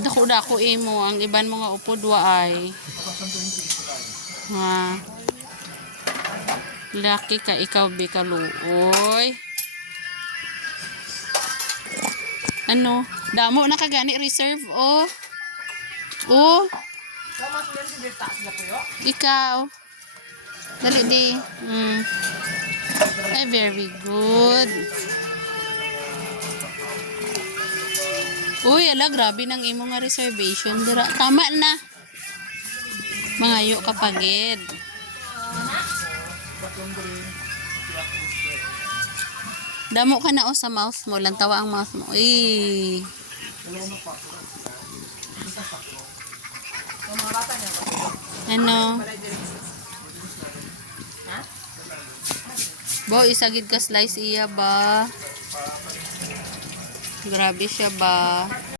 Dako-dako imo ang iban mga upod ay. Ha. Laki ka ikaw bikaluoy. Ano? Damo na kagani reserve oh. Oh. Ikaw. Dali di. Ay, very good. Uy, ala, grabe ng imo nga reservation. Dira. Tama na. Mangayo kapagid. Damo ka na o sa mouse mo. Lantawa ang mouse mo. Uy. Ano? Bo, isagid ka slice iya ba? Grabe siya ba?